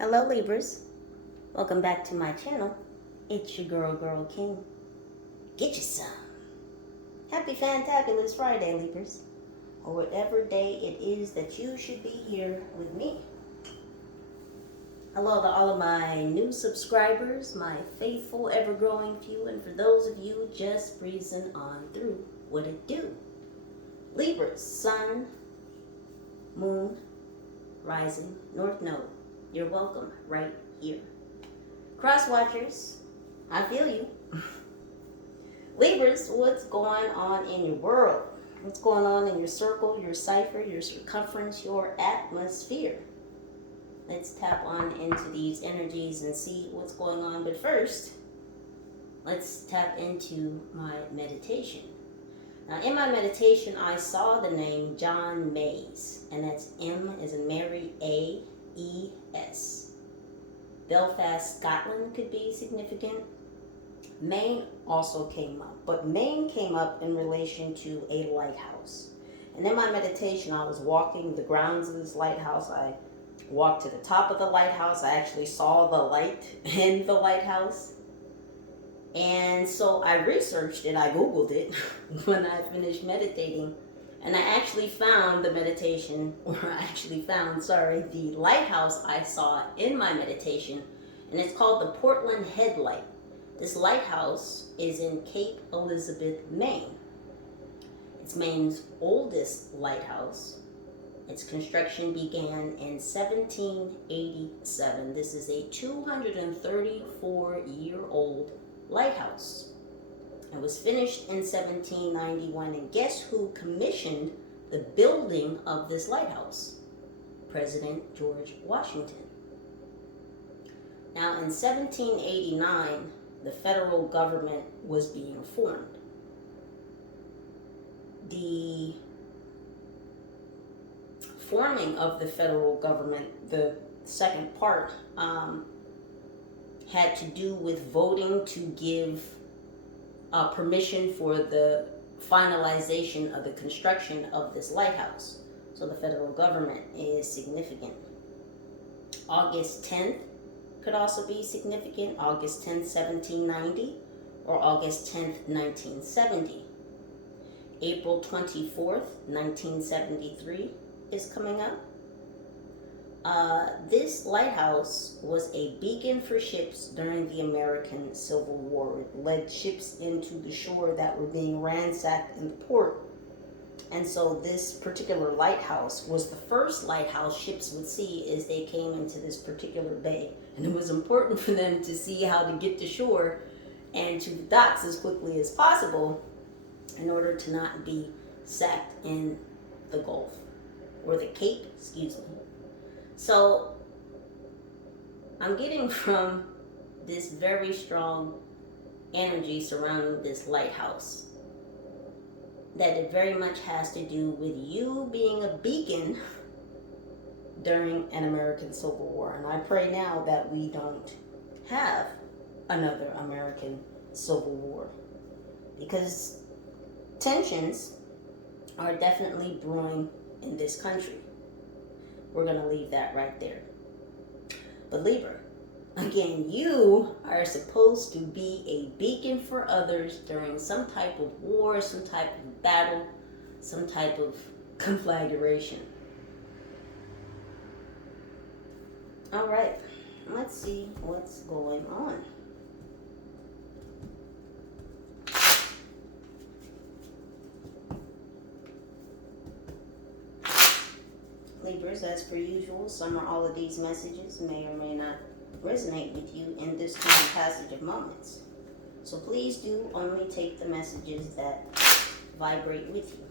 Hello Libras, welcome back to my channel. It's your girl King. Get you some. Happy Fantabulous Friday, Libras, or whatever day it is that you should be here with me. Hello to all of my new subscribers, my faithful ever-growing few, and for those of you just breezing on through, what it do? Libras, Sun, Moon, Rising, North Node. You're welcome right here. Cross watchers, I feel you. Libras, what's going on in your world? What's going on in your circle, your cipher, your circumference, your atmosphere? Let's tap on into these energies and see what's going on. But first, let's tap into my meditation. Now, in my meditation, I saw the name John Mays, and that's M as in Mary, A-E-S. Belfast, Scotland could be significant. Maine also came up, but Maine came up in relation to a lighthouse. And in my meditation, I was walking the grounds of this lighthouse. I walked to the top of the lighthouse. I actually saw the light in the lighthouse. And so I researched it, I Googled it when I finished meditating, and I actually found the lighthouse I saw in my meditation, and it's called the Portland Headlight. This lighthouse is in Cape Elizabeth, Maine. It's Maine's oldest lighthouse. Its construction began in 1787. This is a 234-year-old lighthouse. It was finished in 1791, and guess who commissioned the building of this lighthouse? President George Washington. Now, in 1789, the federal government was being formed. The forming of the federal government, the second part, had to do with voting to give permission for the finalization of the construction of this lighthouse. So the federal government is significant. August 10th could also be significant. August 10th, 1790, or August 10th, 1970. April 24th, 1973 is coming up. This lighthouse was a beacon for ships during the American Civil War. It led ships into the shore that were being ransacked in the port. And so this particular lighthouse was the first lighthouse ships would see as they came into this particular bay. And it was important for them to see how to get to shore and to the docks as quickly as possible in order to not be sacked in the Gulf, or the Cape, excuse me. So I'm getting from this very strong energy surrounding this lighthouse that it very much has to do with you being a beacon during an American Civil War. And I pray now that we don't have another American Civil War, because tensions are definitely brewing in this country. We're going to leave that right there. But Libra, again, you are supposed to be a beacon for others during some type of war, some type of battle, some type of conflagration. All right, let's see what's going on. Libras, as per usual, some or all of these messages may or may not resonate with you in this kind of passage of moments. So please do only take the messages that vibrate with you.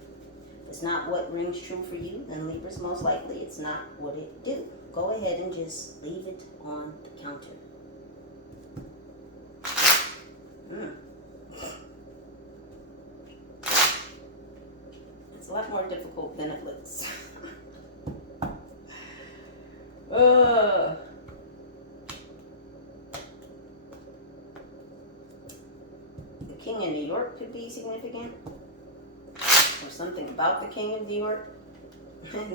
If it's not what rings true for you, then Libras, most likely it's not what it do. Go ahead and just leave it on the counter. It's a lot more difficult than it looks. The King of New York could be significant, or something about the King of New York.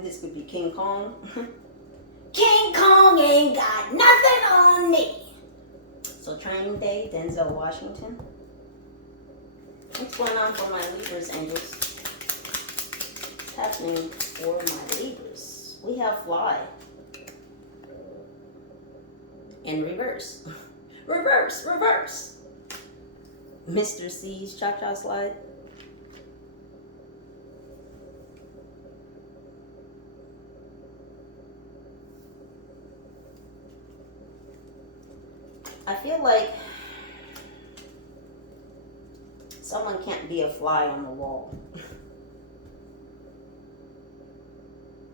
This could be King Kong. King Kong ain't got nothing Training Day, Denzel Washington. What's going on for my Libras, angels? What's happening for my Libras? We have fly. In reverse. Reverse, reverse. Mr. C's cha-cha slide. I feel like someone can't be a fly on the wall.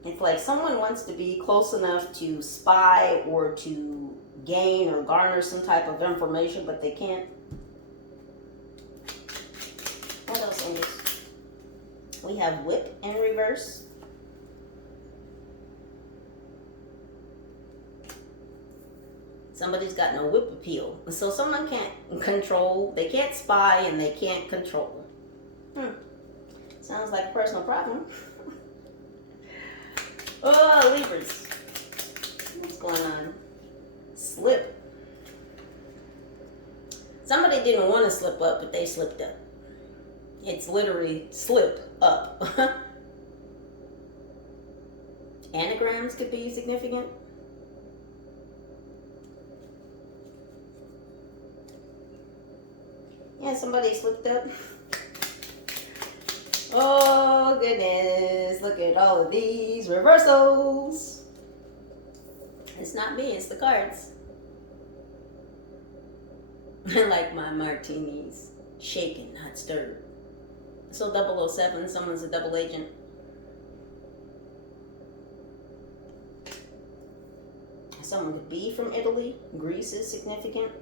It's like someone wants to be close enough to spy or to gain or garner some type of information, but they can't. What else, angels? We have whip in reverse. Somebody's got no whip appeal. So someone can't control, they can't spy, and they can't control. Sounds like a personal problem. Oh, Libras. What's going on? Slip. Somebody didn't want to slip up, but they slipped up. It's literally slip up. Anagrams could be significant. Yeah, somebody slipped up. Oh, goodness. Look at all of these reversals. It's not me, it's the cards. I like my martinis shaken, not stirred. So 007, someone's a double agent. Someone could be from Italy. Greece is significant.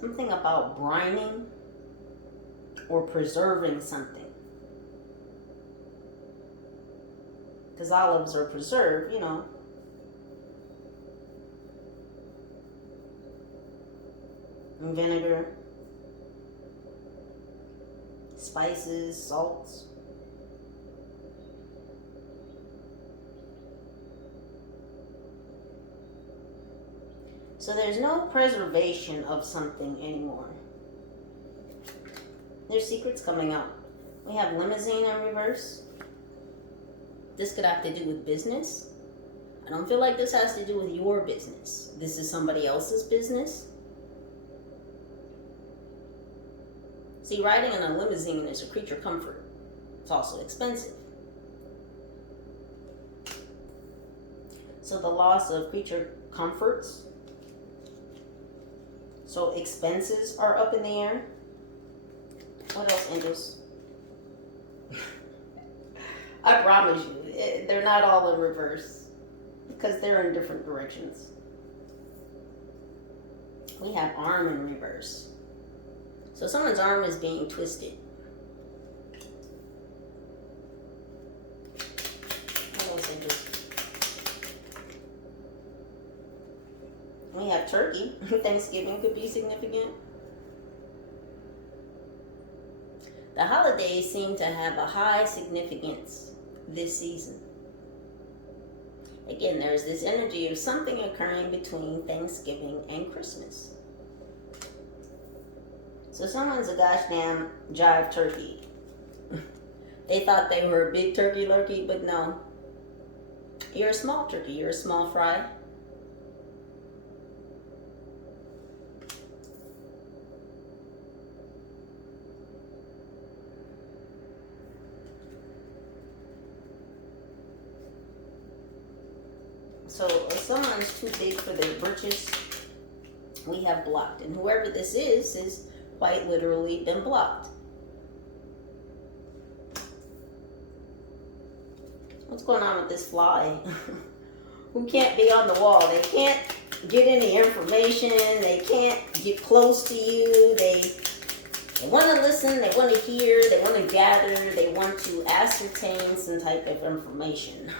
Something about brining or preserving something. Because olives are preserved, you know. And vinegar, spices, salts. So there's no preservation of something anymore. There's secrets coming out. We have limousine in reverse. This could have to do with business. I don't feel like this has to do with your business. This is somebody else's business. See, riding in a limousine is a creature comfort. It's also expensive. So the loss of creature comforts. So expenses are up in the air. What else, angels? I promise you, they're not all in reverse because they're in different directions. We have arm in reverse. So someone's arm is being twisted. What else, angels? We have turkey. Thanksgiving could be significant. The holidays seem to have a high significance this season. Again, there's this energy of something occurring between Thanksgiving and Christmas. So someone's a gosh damn jive turkey. They thought they were a big turkey lurkey, but no. You're a small turkey. You're a small fry. So if someone's too big for their britches, we have blocked. And whoever this is quite literally been blocked. What's going on with this fly? Who can't be on the wall? They can't get any information. They can't get close to you. They want to listen. They want to hear. They want to gather. They want to ascertain some type of information.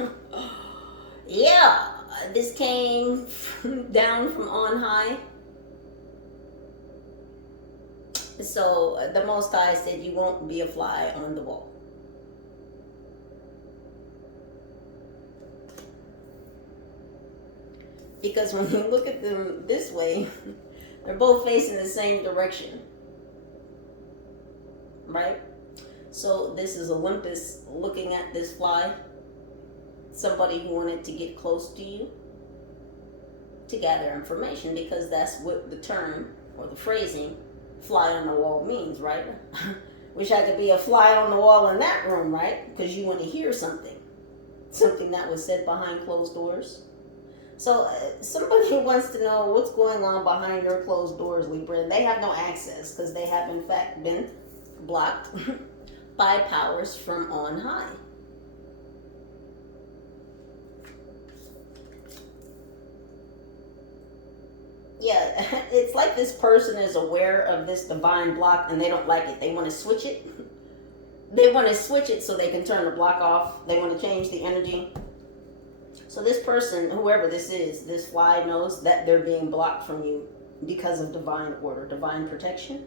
Yeah, this came down from on high. So the Most High said you won't be a fly on the wall. Because when you look at them this way, they're both facing the same direction. Right? So this is Olympus looking at this fly. Somebody who wanted to get close to you to gather information, because that's what the term or the phrasing fly on the wall means, right? Wish I could be a fly on the wall in that room, right? Because you want to hear something that was said behind closed doors. So somebody wants to know what's going on behind your closed doors, Libra, and they have no access because they have in fact been blocked by powers from on high. Yeah, it's like this person is aware of this divine block and they don't like it. They want to switch it. They want to switch it so they can turn the block off. They want to change the energy. So this person, whoever this is, this fly knows that they're being blocked from you because of divine order, divine protection.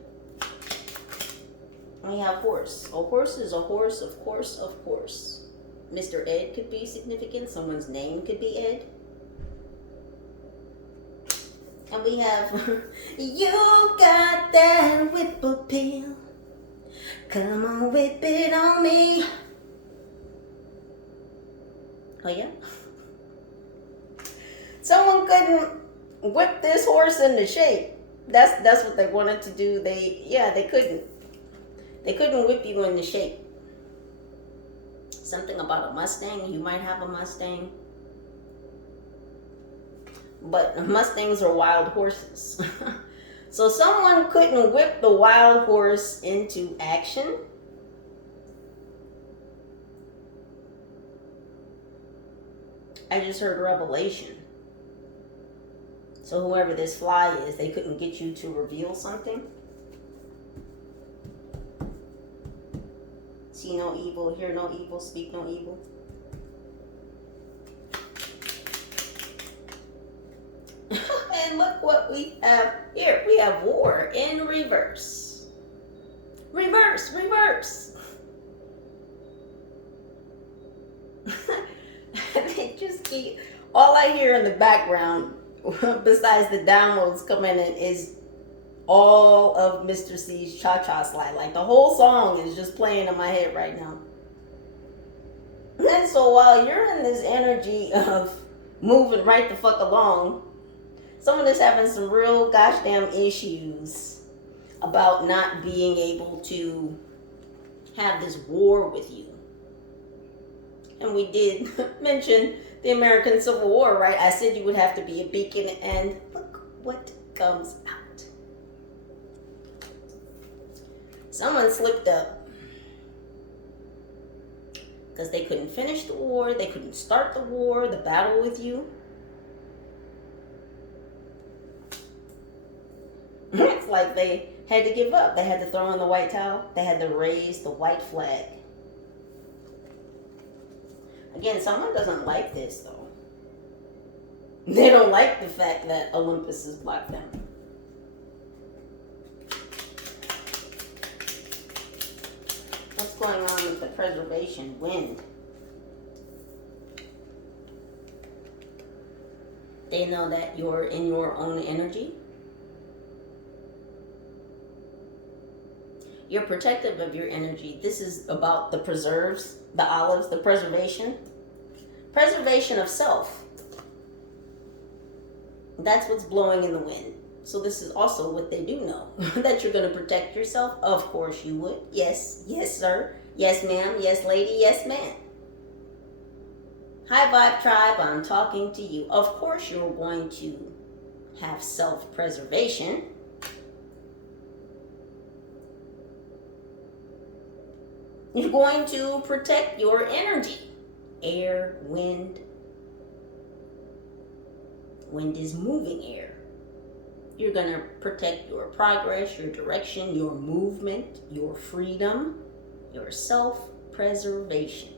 We have horse. A horse is a horse, of course, of course. Mr. Ed could be significant. Someone's name could be Ed. And we have, you got that whip appeal. Come on, whip it on me. Oh, yeah? Someone couldn't whip this horse into shape. That's what they wanted to do. They couldn't. They couldn't whip you into shape. Something about a Mustang. You might have a Mustang. But Mustangs are wild horses. So someone couldn't whip the wild horse into action. I just heard revelation. So whoever this fly is, they couldn't get you to reveal something. See no evil, hear no evil, speak no evil. And look what we have here. We have war in reverse. Reverse, reverse. They just keep, all I hear in the background, besides the downloads coming in, is all of Mr. C's cha-cha slide. Like the whole song is just playing in my head right now. And so while you're in this energy of moving right the fuck along, someone is having some real gosh damn issues about not being able to have this war with you. And we did mention the American Civil War, right? I said you would have to be a beacon, and look what comes out. Someone slipped up because they couldn't finish the war, they couldn't start the war, the battle with you. It's like they had to give up. They had to throw in the white towel. They had to raise the white flag. Again, someone doesn't like this, though. They don't like the fact that Olympus has blocked them. What's going on with the preservation? Wind. They know that you're in your own energy. You're protective of your energy. This is about the preserves, the olives, the preservation. Preservation of self. That's what's blowing in the wind. So this is also what they do know. That you're going to protect yourself. Of course you would. Yes. Yes, sir. Yes, ma'am. Yes, lady. Yes, man. Hi, Vibe Tribe. I'm talking to you. Of course you're going to have self-preservation. You're going to protect your energy. Air, wind. Wind is moving air. You're going to protect your progress, your direction, your movement, your freedom, your self-preservation.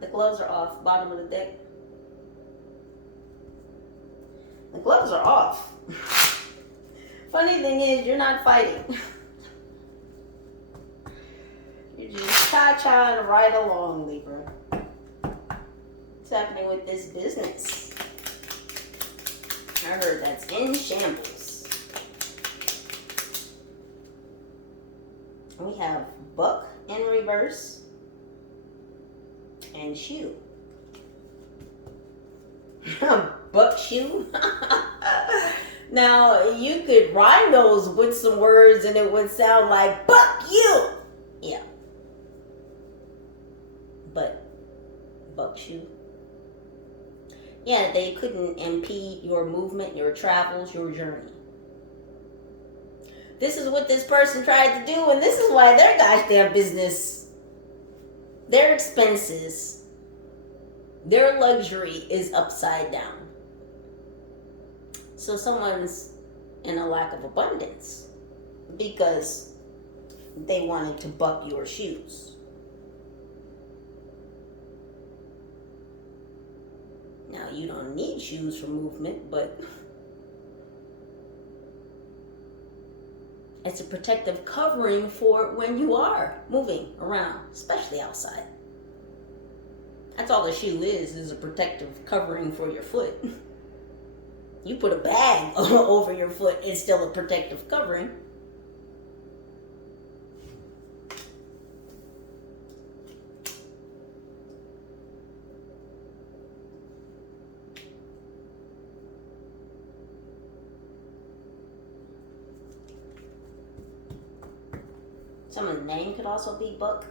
The gloves are off. Bottom of the deck. The gloves are off. Funny thing is, you're not fighting. You're just cha-cha right along, Libra. What's happening with this business? I heard that's in shambles. We have buck in reverse and shoe. Buck shoe. Now you could rhyme those with some words and it would sound like buck you. Yeah. But buck shoe. Yeah, they couldn't impede your movement, your travels, your journey. This is what this person tried to do, and this is why their goddamn business, their expenses, their luxury is upside down. So someone's in a lack of abundance because they wanted to buck your shoes. Now, you don't need shoes for movement, but it's a protective covering for when you are moving around, especially outside. That's all the shoe is a protective covering for your foot. You put a bag over your foot, it's still a protective covering. Someone's name could also be Buck.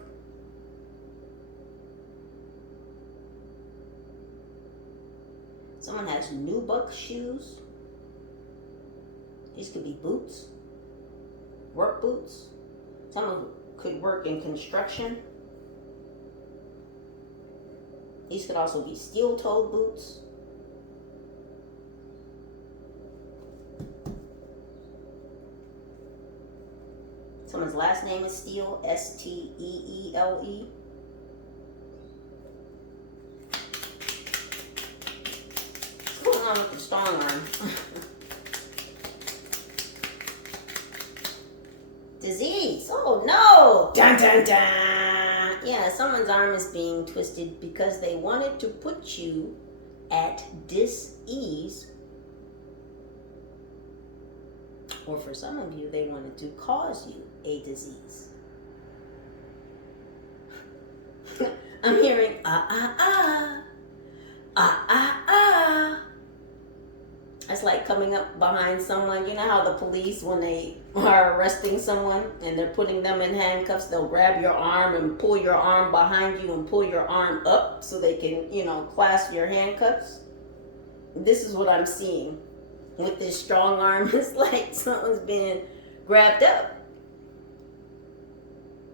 Someone has new Buck shoes. These could be boots, work boots. Someone could work in construction. These could also be steel-toed boots. Someone's last name is Steele, S-T-E-E-L-E. What's going on with the strong arm? Disease. Oh no! Dun dun dun! Yeah, someone's arm is being twisted because they wanted to put you at dis-ease. Or for some of you, they wanted to cause you a disease. I'm hearing ah. It's like coming up behind someone. You know how the police, when they are arresting someone and they're putting them in handcuffs, they'll grab your arm and pull your arm behind you and pull your arm up so they can, clasp your handcuffs. This is what I'm seeing with this strong arm. It's like someone's being grabbed up.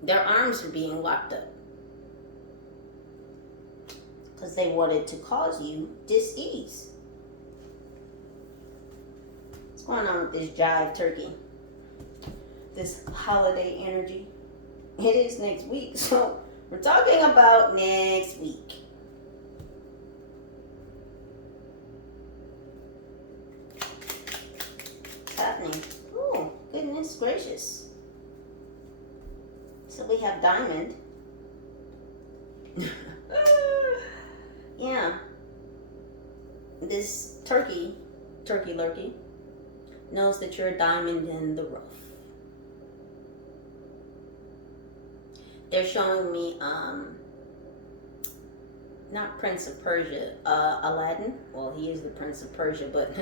Their arms are being locked up because they wanted to cause you dis-ease. What's going on with this jive turkey? This holiday energy. It is next week, so we're talking about next week. What's happening? Oh, goodness gracious. So we have diamond. Yeah. This turkey lurkey, knows that you're a diamond in the rough. They're showing me, not Prince of Persia, Aladdin. Well, he is the Prince of Persia, but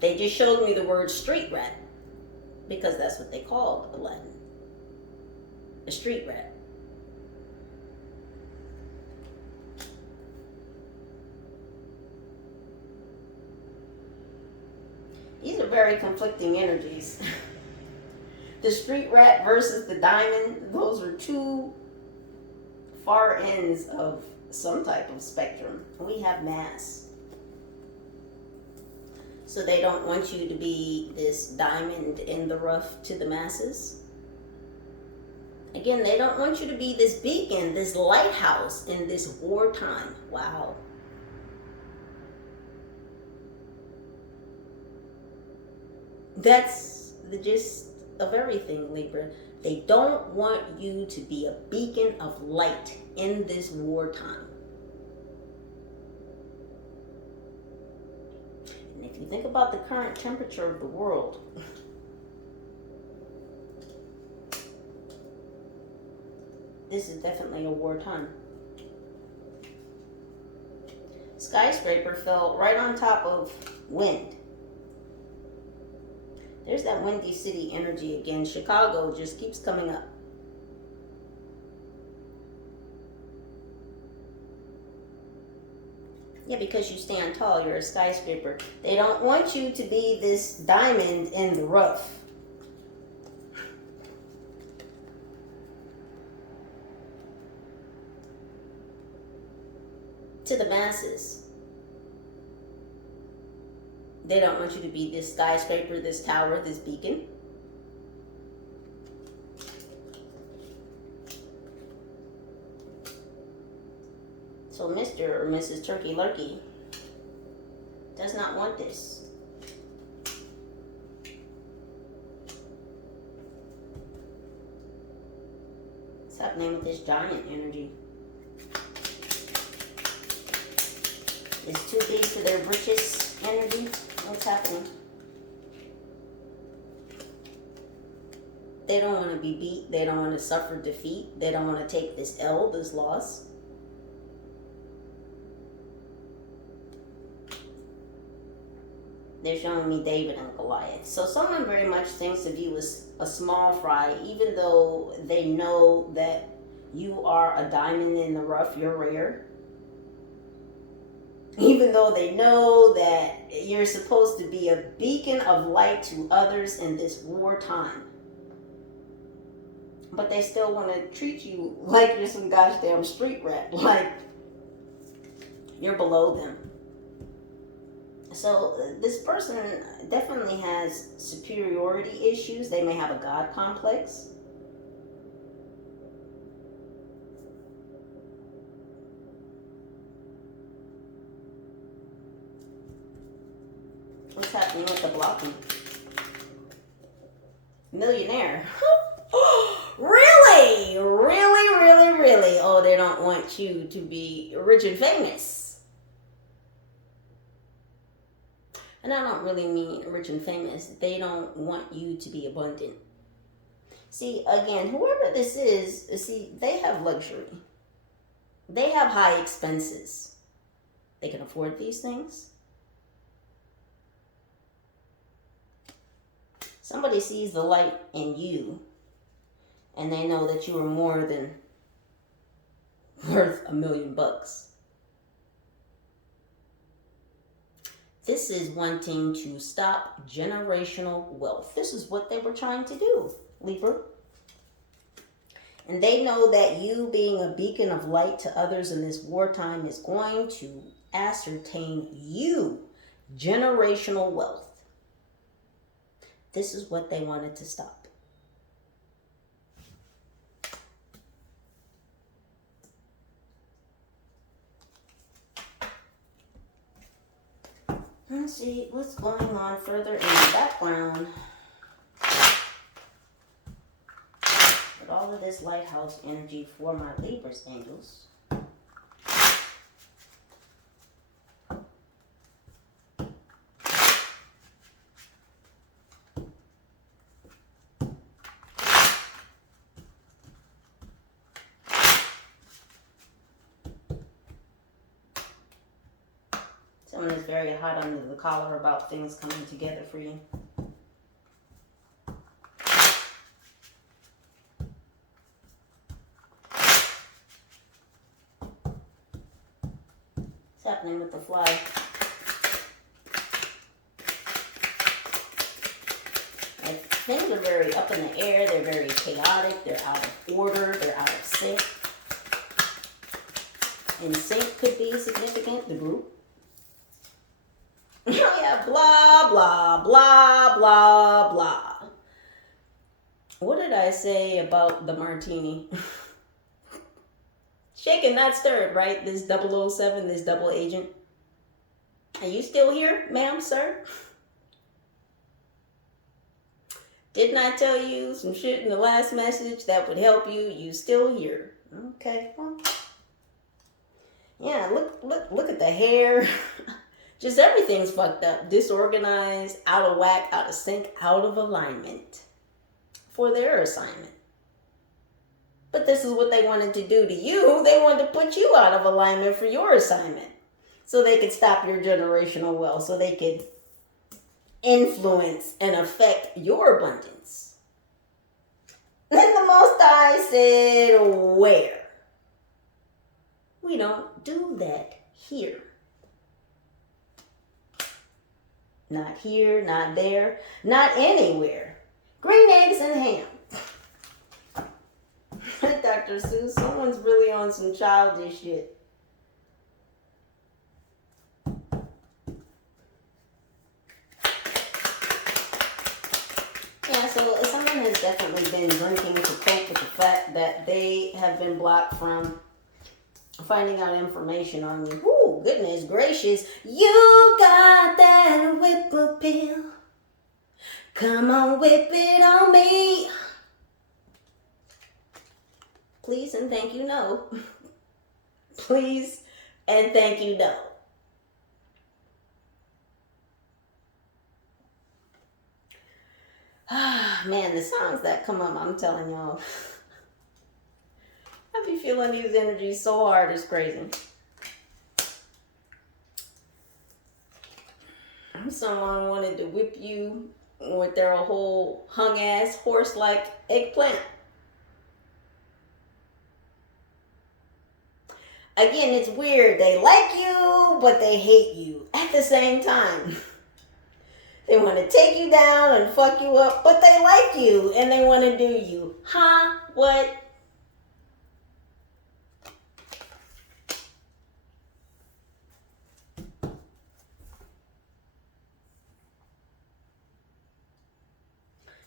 they just showed me the word street rat because that's what they called Aladdin. A street rat. These are very conflicting energies. The street rat versus the diamond, those are two far ends of some type of spectrum. We have mass. So they don't want you to be this diamond in the rough to the masses. Again, they don't want you to be this beacon, this lighthouse in this wartime. Wow. That's the gist of everything, Libra. They don't want you to be a beacon of light in this wartime. And if you think about the current temperature of the world, this is definitely a wartime. Skyscraper fell right on top of wind. There's that windy city energy again. Chicago just keeps coming up. Yeah, because you stand tall, you're a skyscraper. They don't want you to be this diamond in the rough. To the masses. They don't want you to be this skyscraper, this tower, this beacon. So Mr. or Mrs. Turkey Lurkey does not want this. What's happening with this giant energy? It's too big for their britches energy. What's happening? They don't want to be beat. They don't want to suffer defeat. They don't want to take this L, this loss. They're showing me David and Goliath. So someone very much thinks of you as a small fry, even though they know that you are a diamond in the rough, you're rare. Even though they know that you're supposed to be a beacon of light to others in this wartime. But they still want to treat you like you're some gosh damn street rat. Like you're below them. So this person definitely has superiority issues. They may have a God complex. What's happening with the blocking? Millionaire. Really? Really, really, really? Oh, they don't want you to be rich and famous. And I don't really mean rich and famous. They don't want you to be abundant. See, again, whoever this is, see, they have luxury. They have high expenses. They can afford these things. Somebody sees the light in you, and they know that you are more than worth $1 million. This is wanting to stop generational wealth. This is what they were trying to do, Libra. And they know that you being a beacon of light to others in this wartime is going to ascertain you generational wealth. This is what they wanted to stop. Let's see what's going on further in the background with all of this lighthouse energy for my Libra's angels. Someone is very hot under the collar about things coming together for you. What's happening with the fly? Like, things are very up in the air. They're very chaotic. They're out of order. They're out of sync. And sync could be significant, the group. Yeah, blah, blah, blah, blah, blah. What did I say about the martini? Shaken, not stirred, right? This 007, this double agent. Are you still here, ma'am, sir? Didn't I tell you some shit in the last message that would help you? You still here. Okay, well. Yeah, look at the hair. Just everything's fucked up. Disorganized, out of whack, out of sync, out of alignment for their assignment. But this is what they wanted to do to you. They wanted to put you out of alignment for your assignment. So they could stop your generational wealth. So they could influence and affect your abundance. Then the Most High said, where? We don't do that here. Not here, not there, not anywhere. Green eggs and ham. Dr. Seuss, someone's really on some childish shit. Yeah, so someone has definitely been drinking to cope with the fact that they have been blocked from finding out information on you. Ooh, goodness gracious. You got that whip appeal. Come on, whip it on me. Please and thank you, no. Please and thank you, no. Man, the songs that come up, I'm telling y'all. I be feeling these energies so hard, it's crazy. Someone wanted to whip you with their whole hung-ass horse-like eggplant. Again, it's weird. They like you, but they hate you at the same time. They want to take you down and fuck you up, but they like you and they want to do you. Huh? What?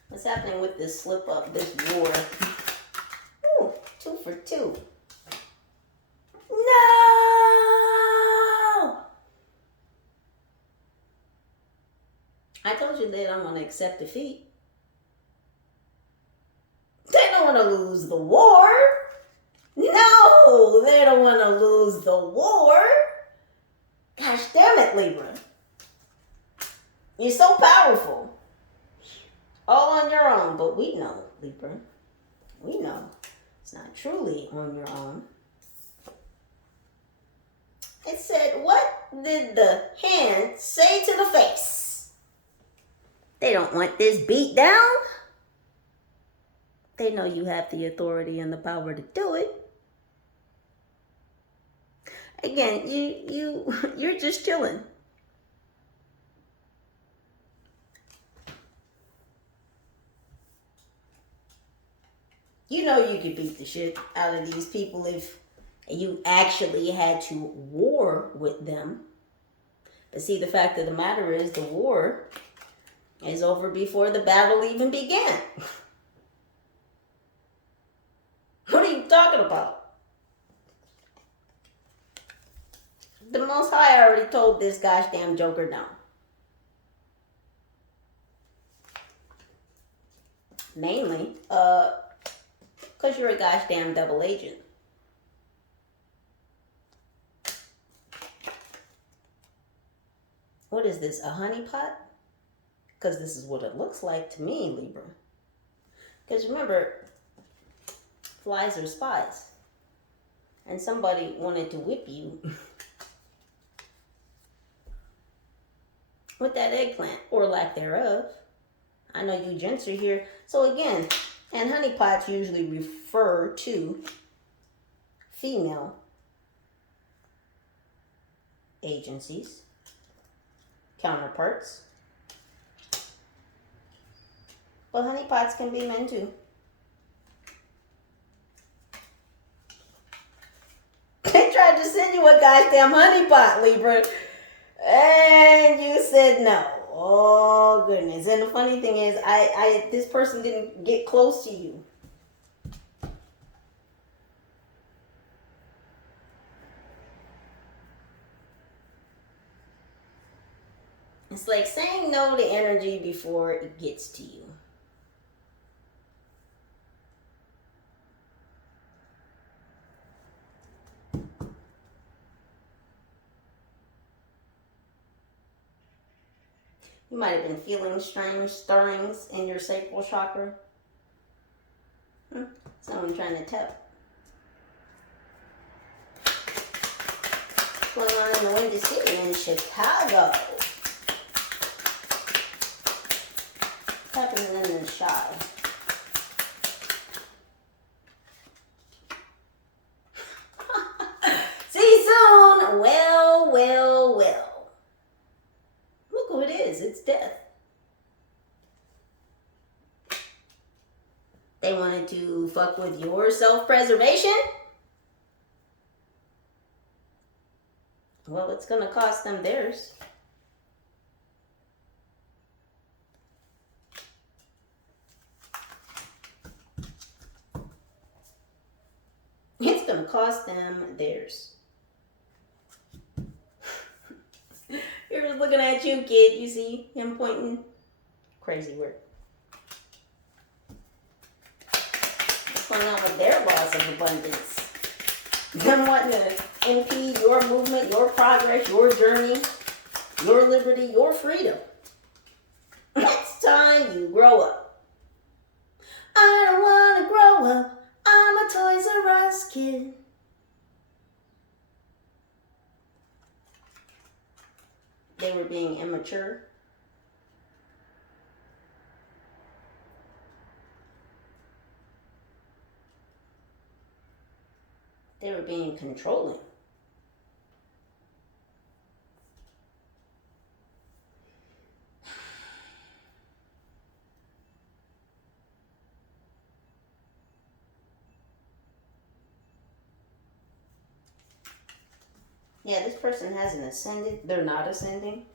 What's happening with this slip up, this war? Ooh, 2 for 2. No! I told you they don't want to accept defeat. They don't want to lose the war. No, they don't want to lose the war. Gosh damn it, Libra. You're so powerful. All on your own, but we know, Libra. We know it's not truly on your own. It said, what did the hand say to the face? They don't want this beat down. They know you have the authority and the power to do it. Again, you're just chilling. You know you could beat the shit out of these people if you actually had to war with them. But see, the fact of the matter is the war is over before the battle even began. What are you talking about? The Most High already told this gosh damn Joker no. Mainly, because you're a gosh damn double agent. What is this, a honeypot? Because this is what it looks like to me, Libra. Because remember, flies are spies. And somebody wanted to whip you with that eggplant, or lack thereof. I know you gents are here. So again, and honeypots usually refer to female agencies, counterparts. But honeypots can be men too. They tried to send you a goddamn honeypot, Libra. And you said no. Oh goodness. And the funny thing is, this person didn't get close to you. It's like saying no to energy before it gets to you. You might have been feeling strange stirrings in your sacral chakra. Someone trying to tell. What's going on in the Windy City in Chicago? What's happening in the Chi? See you soon. Well, well, well. Look who it is. It's death. They wanted to fuck with your self-preservation? Well, it's going to cost them theirs. It's going to cost them theirs. You're just looking at you, kid. You see him pointing? Crazy word. What's going on with their laws of abundance? Them wanting to impede your movement, your progress, your journey, your liberty, your freedom. It's time you grow up. I don't want to grow up. I'm a Toys R Us kid. They were being immature. They were being controlling. Yeah, this person hasn't ascended. They're not ascending.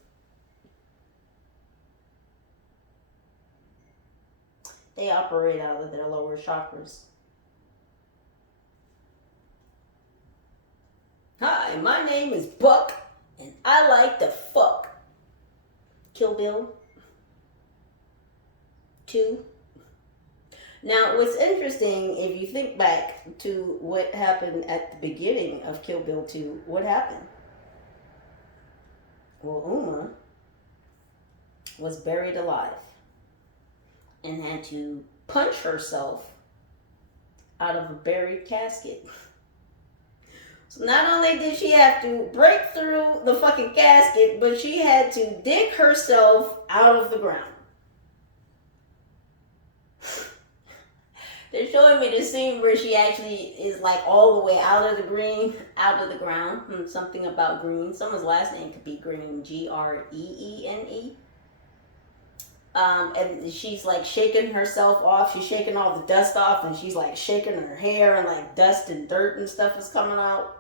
They operate out of their lower chakras. Hi, my name is Buck, and I like to fuck. Kill Bill 2. Now, what's interesting, if you think back to what happened at the beginning of Kill Bill 2, what happened? Well, Uma was buried alive and had to punch herself out of a buried casket. So not only did she have to break through the fucking casket, but she had to dig herself out of the ground. They're showing me the scene where she actually is like all the way out of the ground. Something about green. Someone's last name could be Green. GREENE. And she's like shaking herself off. She's shaking all the dust off, and she's like shaking her hair, and like dust and dirt and stuff is coming out.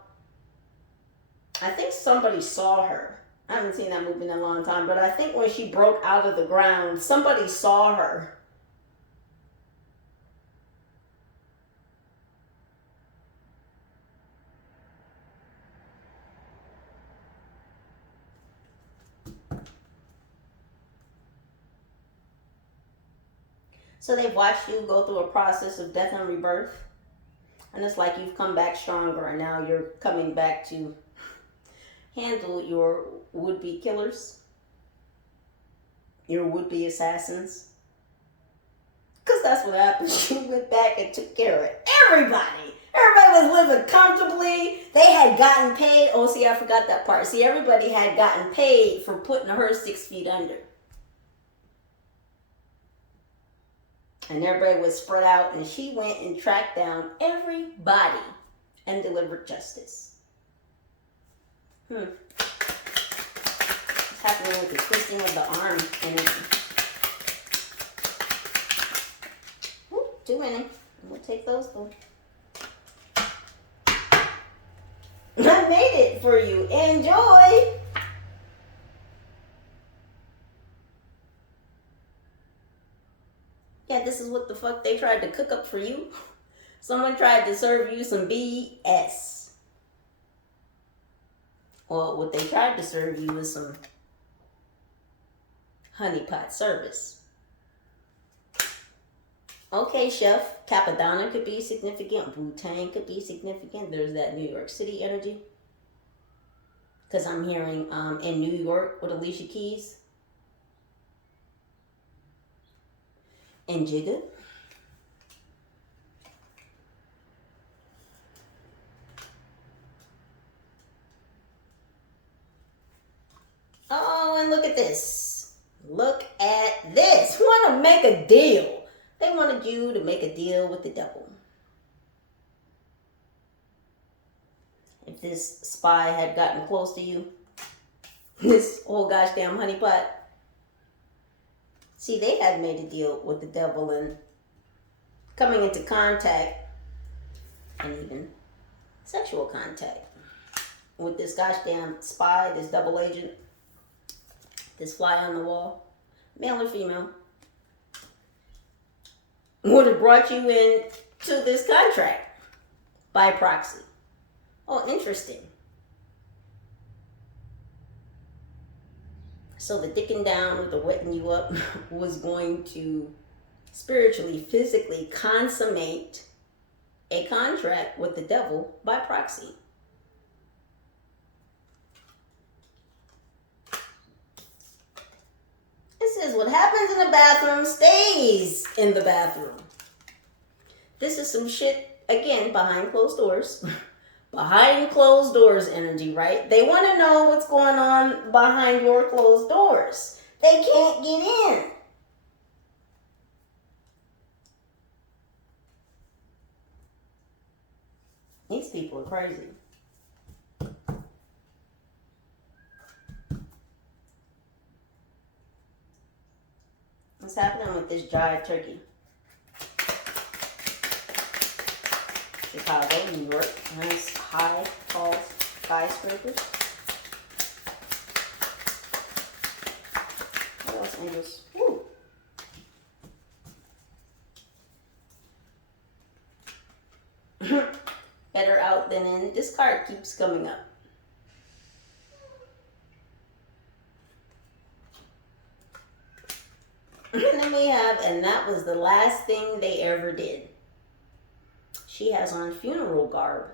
I think somebody saw her. I haven't seen that movie in a long time, but I think when she broke out of the ground, somebody saw her. So they've watched you go through a process of death and rebirth. And it's like you've come back stronger, and now you're coming back to handle your would-be killers, your would-be assassins. Because that's what happened. She went back and took care of everybody. Everybody was living comfortably. They had gotten paid. Oh, see, I forgot that part. See, everybody had gotten paid for putting her 6 feet under. And everybody was spread out, and she went and tracked down everybody and delivered justice. What's happening with the twisting of the arm energy? Ooh, 2 in. We'll take those though. I made it for you. Enjoy. is what the fuck they tried to cook up for you. Someone tried to serve you some BS. Well, what they tried to serve you was some honeypot service. Okay, chef. Capadonna could be significant. Wu-Tang could be significant. There's that New York City energy. Because I'm hearing in New York with Alicia Keys. And Jigga. Oh, and look at this. Look at this. Want to make a deal. They wanted you to make a deal with the devil. If this spy had gotten close to you, this whole gosh damn honeypot. See, they had made a deal with the devil and coming into contact and even sexual contact with this gosh damn spy, this double agent, this fly on the wall, male or female, would have brought you in to this contract by proxy. Oh, interesting. So the dicking down with the wetting you up was going to spiritually, physically consummate a contract with the devil by proxy. It says what happens in the bathroom stays in the bathroom. This is some shit, again, behind closed doors. Behind closed doors energy, right? They want to know what's going on behind your closed doors. They can't get in. These people are crazy. What's happening with this jive turkey? Chicago, New York, nice high, tall skyscrapers. Los Angeles. Woo. Better out than in. This card keeps coming up. And then we have, and that was the last thing they ever did. She has on funeral garb.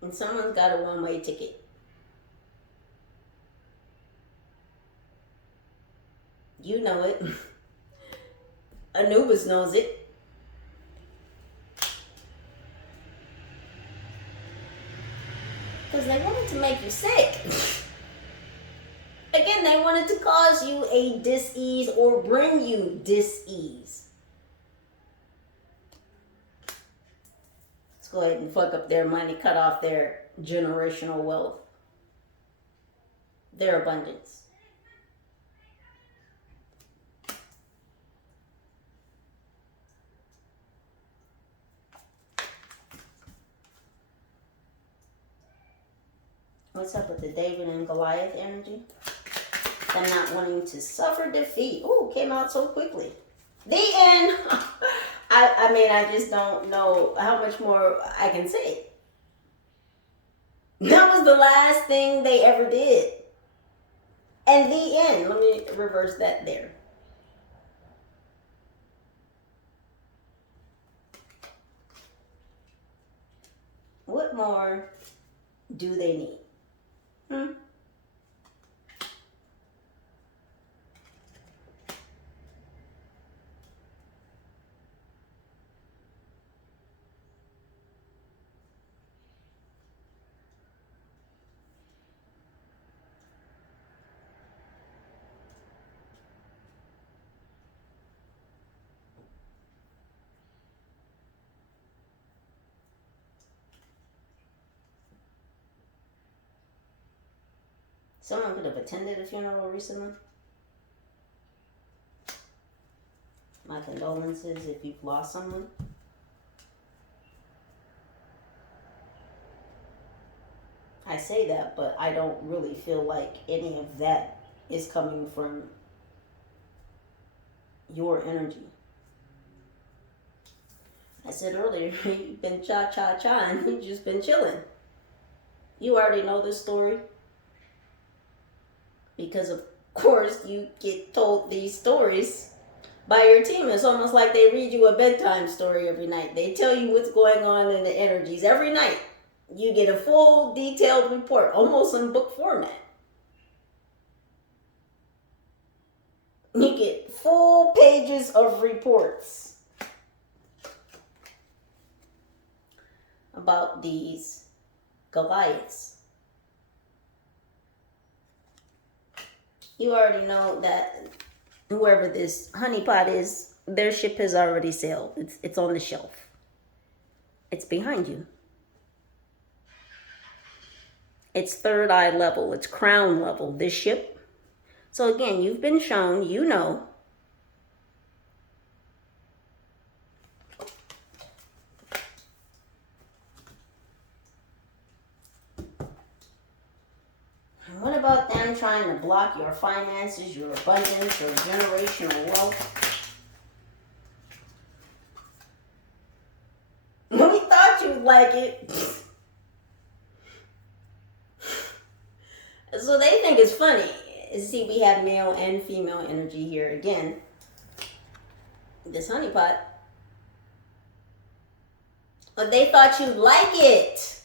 And someone's got a one-way ticket. You know it. Anubis knows it. Because they wanted to make you sick. Again, they wanted to cause you a dis-ease or bring you dis-ease. Let's go ahead and fuck up their money, cut off their generational wealth, their abundance. What's up with the David and Goliath energy? Them not wanting to suffer defeat. Oh, came out so quickly. The end. I mean, I just don't know how much more I can say. That was the last thing they ever did. And the end. Let me reverse that there. What more do they need? Someone could have attended a funeral recently. My condolences if you've lost someone. I say that, but I don't really feel like any of that is coming from your energy. I said earlier, you've been cha-cha-cha and you've just been chilling. You already know this story. Because of course you get told these stories by your team. It's almost like they read you a bedtime story every night. They tell you what's going on in the energies every night. You get a full detailed report, almost in book format. You get full pages of reports about these Goliaths. You already know that whoever this Honeypot is, their ship has already sailed. It's on the shelf. It's behind you. It's third eye level. It's crown level, this ship. So again, you've been shown, you know. And what about them trying to block your finances, your abundance, your generational wealth? We thought you'd like it. So they think it's funny. See, we have male and female energy here again. This Honeypot. But they thought you'd like it.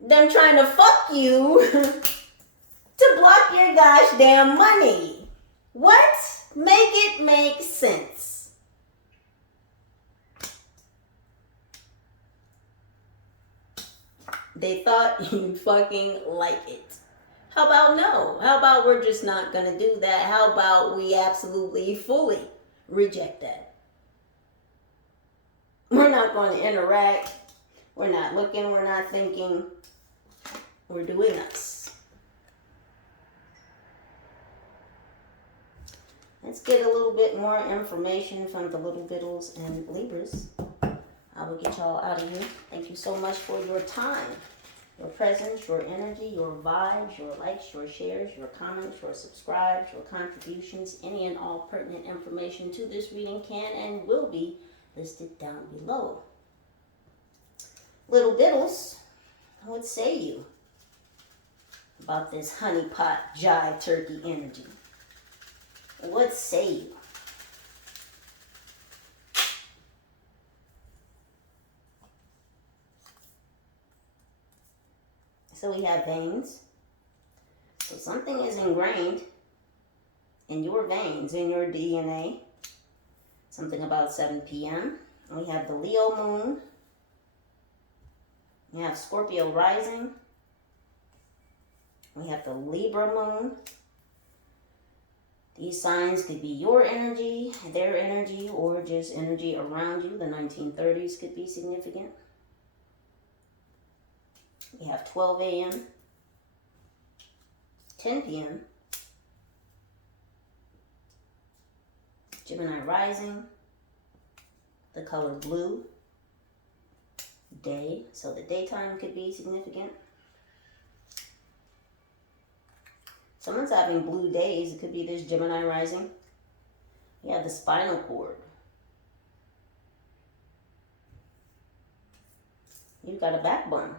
Them trying to fuck you to block your gosh damn money. What? Make it make sense. They thought you'd fucking like it. How about no? How about we're just not going to do that? How about we absolutely fully reject that? We're not going to interact. We're not looking. We're not thinking. We're doing us. Let's get a little bit more information from the little Bittles and Libras. I will get y'all out of here. Thank you so much for your time, your presence, your energy, your vibes, your likes, your shares, your comments, your subscribes, your contributions. Any and all pertinent information to this reading can and will be listed down below. Little Bittles, what say you about this Honeypot jive turkey energy? What say you? So we have veins. So something is ingrained in your veins, in your DNA. Something about 7 p.m. We have the Leo moon. We have Scorpio rising. We have the Libra moon. These signs could be your energy, their energy, or just energy around you. The 1930s could be significant. We have 12 a.m., 10 p.m., Gemini rising, the color blue, day, so the daytime could be significant. Someone's having blue days. It could be this Gemini rising. We have the spinal cord. You've got a backbone.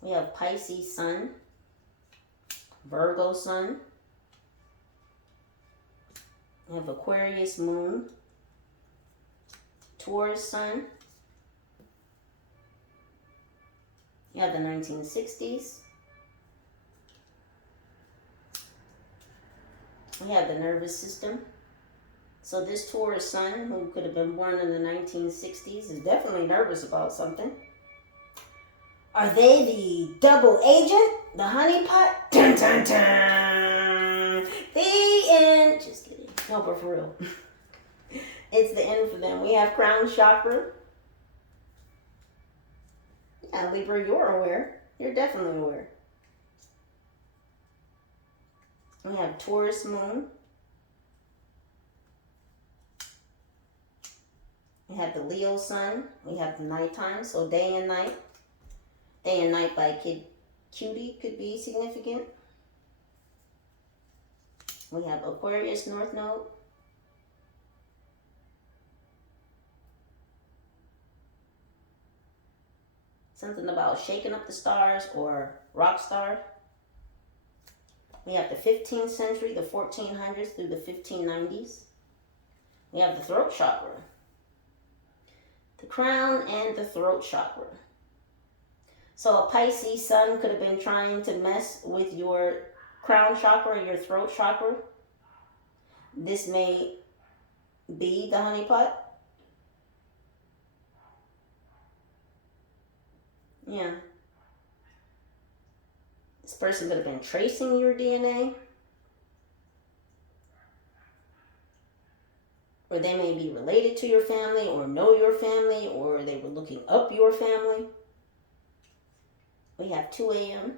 We have Pisces sun, Virgo sun. We have Aquarius moon, Taurus sun. You have the 1960s. We have the nervous system. So this Taurus sun, who could have been born in the 1960s, is definitely nervous about something. Are they the double agent? The Honeypot? Dun, dun, dun. The end. Just kidding. No, but for real. It's the end for them. We have crown chakra. Yeah, Libra, you're aware. You're definitely aware. We have Taurus moon. We have the Leo sun. We have the nighttime, so day and night. Day and Night by Kid Cutie could be significant. We have Aquarius North Node. Something about shaking up the stars or rock star. We have the 15th century, the 1400s through the 1590s. We have the throat chakra. The crown and the throat chakra. So a Pisces sun could have been trying to mess with your crown chakra or your throat chakra. This may be the honeypot. Yeah. This person could have been tracing your DNA. Or they may be related to your family or know your family, or they were looking up your family. We have 2 a.m.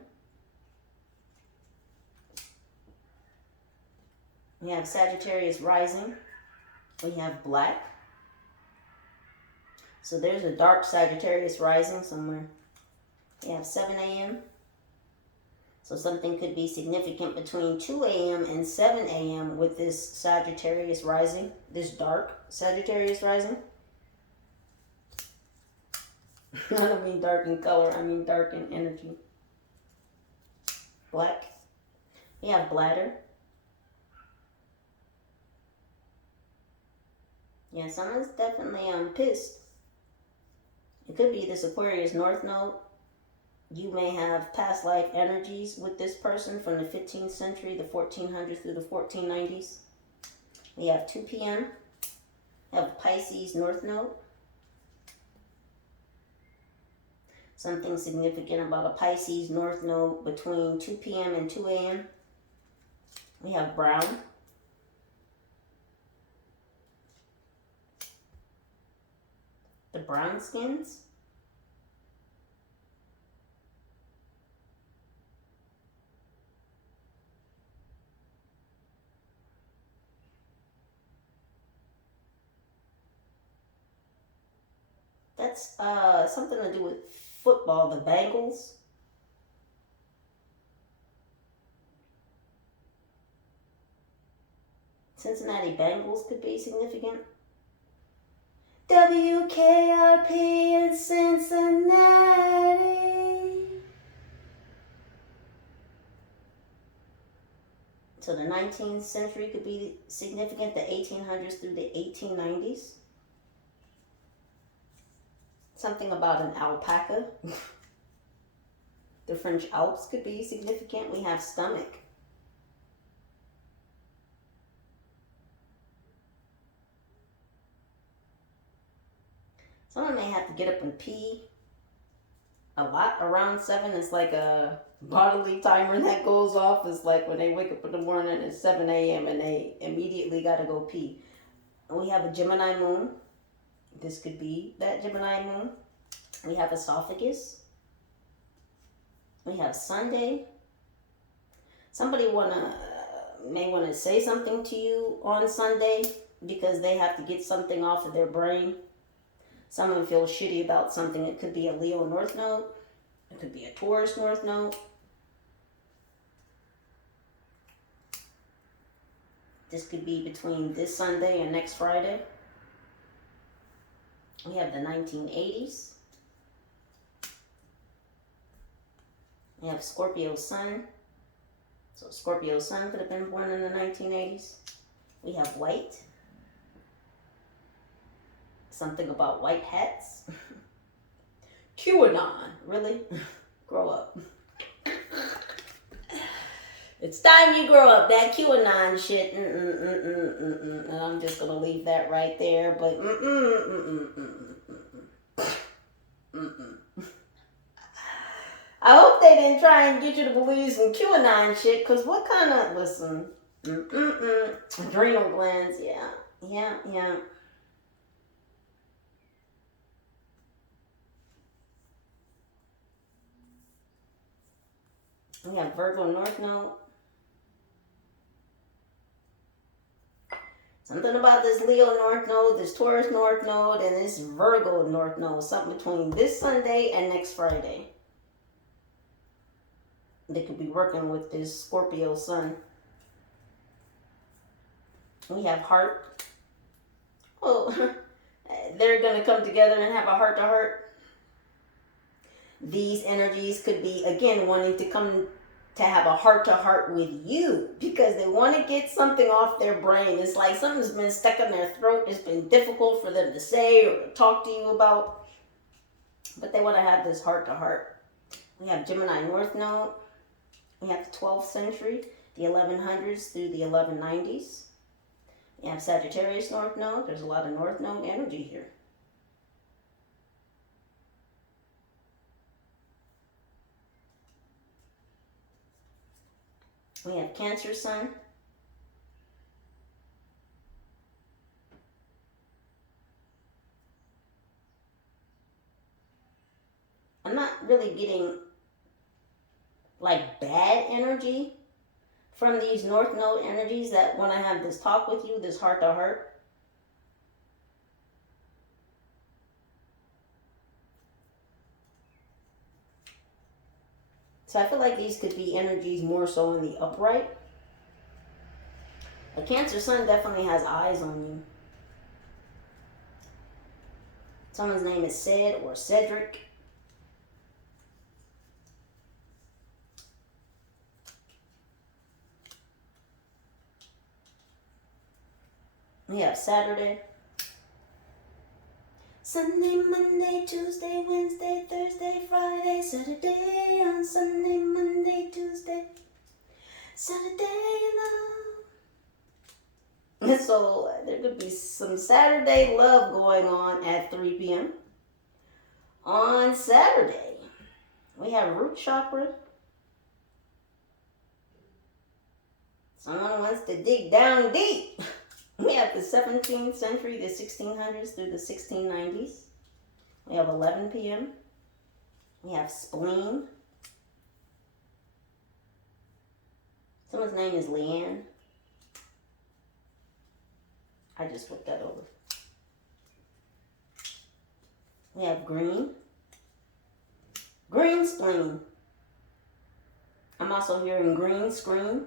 We have Sagittarius rising. We have black. So there's a dark Sagittarius rising somewhere. We have 7 a.m. So something could be significant between 2 a.m. and 7 a.m. with this Sagittarius rising, this dark Sagittarius rising. I don't mean dark in color, I mean dark in energy. Black. We have bladder. Yeah, someone's definitely pissed. It could be this Aquarius North Node. You may have past life energies with this person from the 15th century, the 1400s through the 1490s. We have 2 p.m. We have Pisces North Node. Something significant about a Pisces North Node between 2 p.m. and 2 a.m. We have brown. The brown skins. That's something to do with football, the Bengals. Cincinnati Bengals could be significant. WKRP in Cincinnati. So the 19th century could be significant, the 1800s through the 1890s. Something about an alpaca. The French Alps could be significant. We have stomach. Someone may have to get up and pee a lot around 7. It's like a bodily timer that goes off. It's like when they wake up in the morning, it's 7 a.m. and they immediately got to go pee. And we have a Gemini moon. This could be that Gemini moon. We have esophagus. We have Sunday. Somebody may want to say something to you on Sunday because they have to get something off of their brain. Someone feels shitty about something. It could be a Leo North Node. It could be a Taurus North Node. This could be between this Sunday and next Friday. We have the 1980s. We have Scorpio Sun. So Scorpio Sun could have been born in the 1980s. We have white. Something about white hats. QAnon. Really? Grow up. It's time you grow up. That QAnon shit. And I'm just going to leave that right there. But I hope they didn't try and get you to believe some QAnon shit. Because what kind of... Listen. Adrenal glands. Yeah. We have Virgo North Node. Something about this Leo North Node, this Taurus North Node, and this Virgo North Node. Something between this Sunday and next Friday. They could be working with this Scorpio sun. We have heart. Oh, they're going to come together and have a heart-to-heart. These energies could be, again, wanting to come to have a heart-to-heart with you because they want to get something off their brain. It's like something's been stuck in their throat. It's been difficult for them to say or to talk to you about. But they want to have this heart-to-heart. We have Gemini North Node. We have the 12th century, the 1100s through the 1190s. We have Sagittarius North Node. There's a lot of North Node energy here. We have Cancer Sun. I'm not really getting like bad energy from these North Node energies that want to have this talk with you, this heart to heart. So I feel like these could be energies more so in the upright. A Cancer Sun definitely has eyes on you. Someone's name is Sid or Cedric. We have Saturday. Sunday, Monday, Tuesday, Wednesday, Thursday, Friday, Saturday, on Sunday, Monday, Tuesday, Saturday love. So there could be some Saturday love going on at 3 p.m. On Saturday, we have root chakra. Someone wants to dig down deep. We have the 17th century, the 1600s through the 1690s. We have 11 p.m. We have spleen. Someone's name is Leanne. I just flipped that over. We have green. Green spleen. I'm also hearing green screen.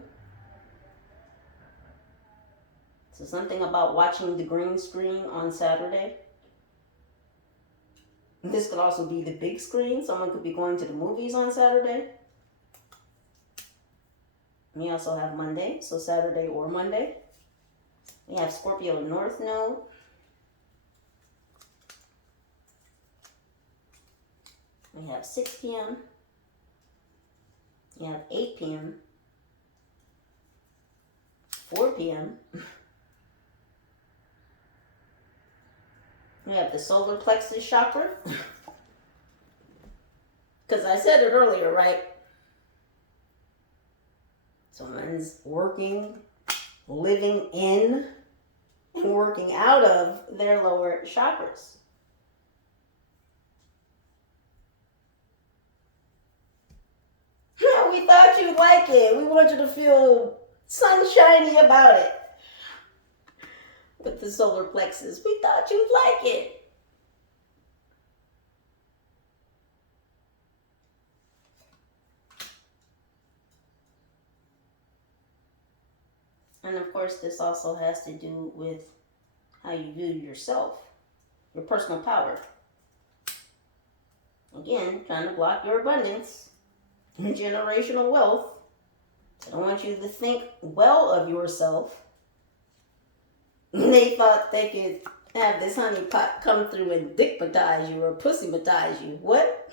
So something about watching the green screen on Saturday. This could also be the big screen. Someone could be going to the movies on Saturday. We also have Monday, so Saturday or Monday. We have Scorpio North Node. We have 6 p.m. We have 8 p.m. 4 p.m. We have the solar plexus chakra. Because I said it earlier, right? Someone's working, living in, and working out of their lower chakras. We thought you'd like it. We want you to feel sunshiny about it. With the solar plexus, we thought you'd like it. And of course, this also has to do with how you view yourself, your personal power. Again, trying to block your abundance, your generational wealth. I don't want you to think well of yourself. They thought they could have this honeypot come through and dickmatize you or pussymatize you. What?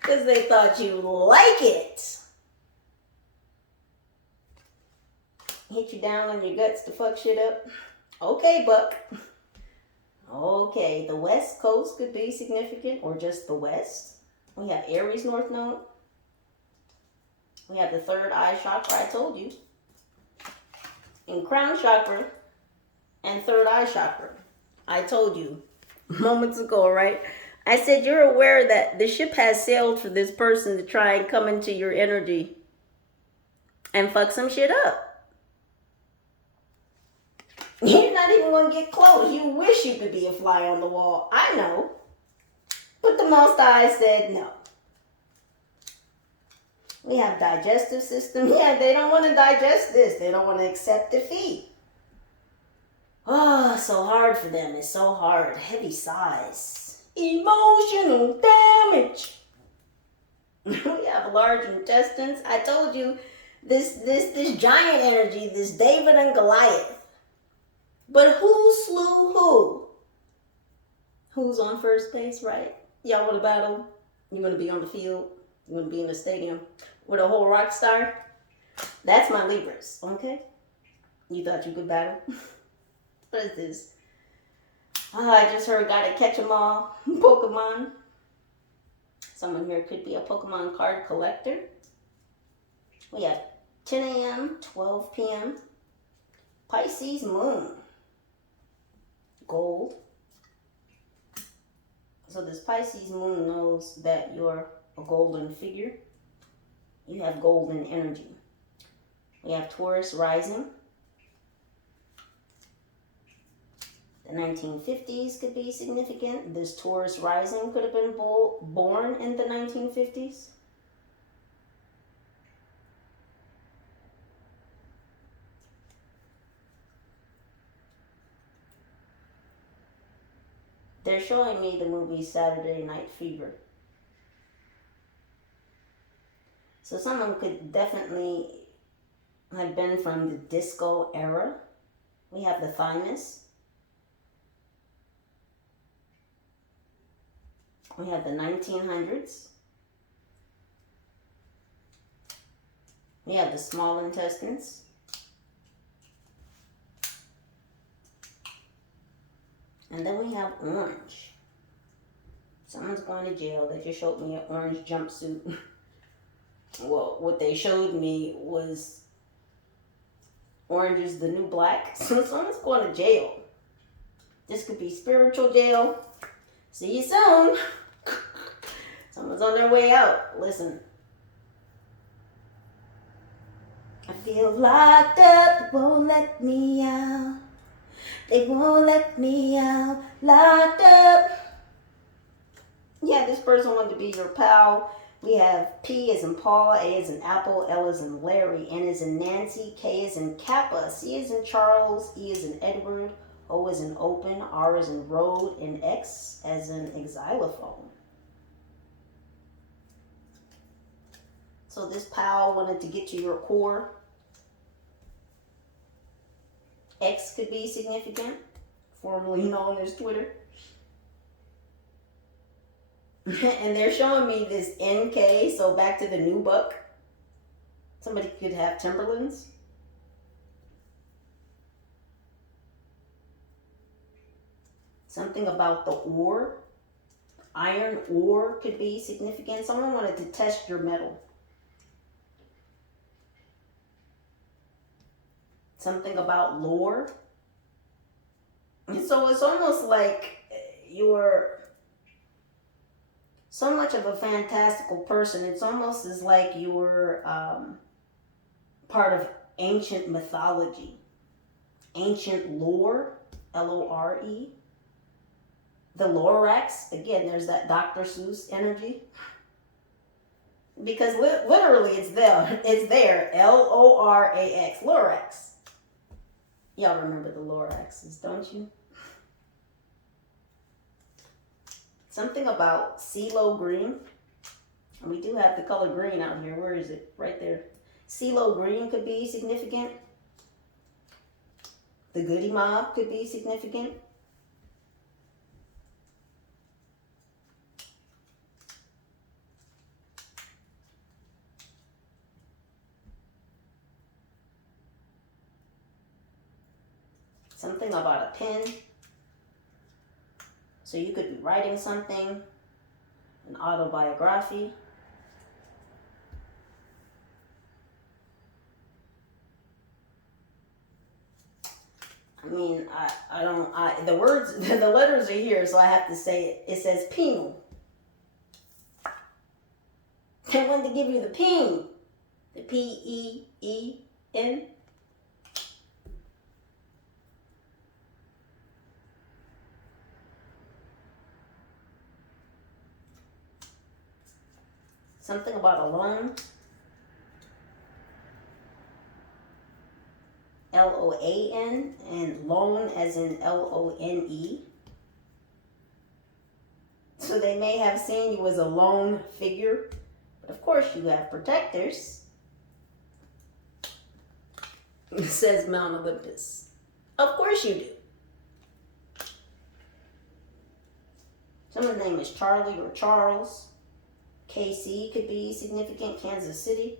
Because they thought you like it. Hit you down on your guts to fuck shit up. Okay, Buck. Okay, the West Coast could be significant, or just the West. We have Aries North Node. We have the third eye chakra, I told you. And crown chakra and third eye chakra. I told you moments ago, right? I said you're aware that the ship has sailed for this person to try and come into your energy and fuck some shit up. You're not even going to get close. You wish you could be a fly on the wall. I know. But the Most High said no. We have digestive system. Yeah, they don't want to digest this. They don't want to accept defeat. Oh, so hard for them. It's so hard. Heavy sighs. Emotional damage. We have large intestines. I told you this giant energy, this David and Goliath. But who slew who? Who's on first base, right? Y'all want to battle? You want to be on the field? You want to be in the stadium with a whole rock star? That's my Libras, okay? You thought you could battle? What is this? Oh, I just heard gotta catch them all. Pokemon. Someone here could be a Pokemon card collector. We have 10 a.m., 12 p.m. Pisces moon. Gold. So this Pisces moon knows that you're a golden figure. You have golden energy. We have Taurus rising. The 1950s could be significant. This Taurus rising could have been born in the 1950s. They're showing me the movie Saturday Night Fever. So someone could definitely have been from the disco era. We have the thymus. We have the 1900s. We have the small intestines. And then we have orange. Someone's going to jail. They just showed me an orange jumpsuit. Well, what they showed me was orange is the new black. So someone's going to jail. This could be spiritual jail. See you soon. Someone's on their way out. Listen. I feel locked up. They won't let me out. They won't let me out. Locked up. Yeah, this person wanted to be your pal. We have P as in Paul, A as in Apple, L as in Larry, N as in Nancy, K as in Kappa, C as in Charles, E as in Edward, O as in open, R as in road, and X as in xylophone. So this pal wanted to get to your core. X could be significant, formerly known as Twitter. And they're showing me this NK, so back to the new buck. Somebody could have Timberlands. Something about the ore. Iron ore could be significant. Someone wanted to test your metal. Something about lore. And so it's almost like you're so much of a fantastical person. It's almost as like you're part of ancient mythology. Ancient lore, L-O-R-E. The Lorax, again, there's that Dr. Seuss energy. Because literally it's there, L-O-R-A-X, Lorax. Y'all remember the Loraxes, don't you? Something about CeeLo green. And we do have the color green out here. Where is it? Right there. CeeLo green could be significant. The Goody Mob could be significant. Something about a pen. So you could be writing something, an autobiography. I mean, the words, the letters are here, so I have to say it. It says penal. They wanted to give you the peen. The P-E-E-N. Something about a loan. L-O-A-N, and loan as in L-O-N-E. So they may have seen you as a lone figure, but of course you have protectors. It says Mount Olympus. Of course you do. Someone's name is Charlie or Charles. KC could be significant, Kansas City.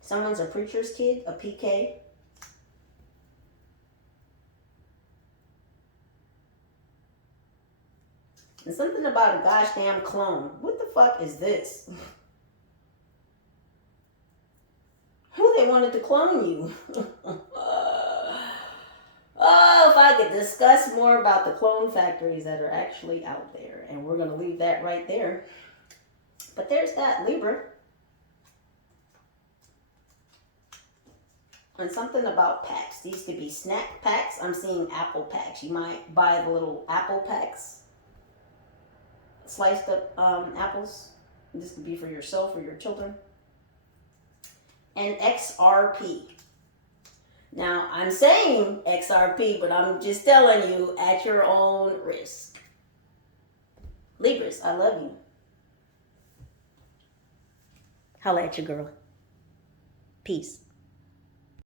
Someone's a preacher's kid, a PK. And something about a gosh damn clone. What the fuck is this? Who they wanted to clone you? Oh, if I could discuss more about the clone factories that are actually out there. And we're going to leave that right there. But there's that, Libra. And something about packs. These could be snack packs. I'm seeing apple packs. You might buy the little apple packs. Sliced up apples. This could be for yourself or your children. And XRP. Now, I'm saying XRP, but I'm just telling you at your own risk. Libras, I love you. Holla at your girl. Peace.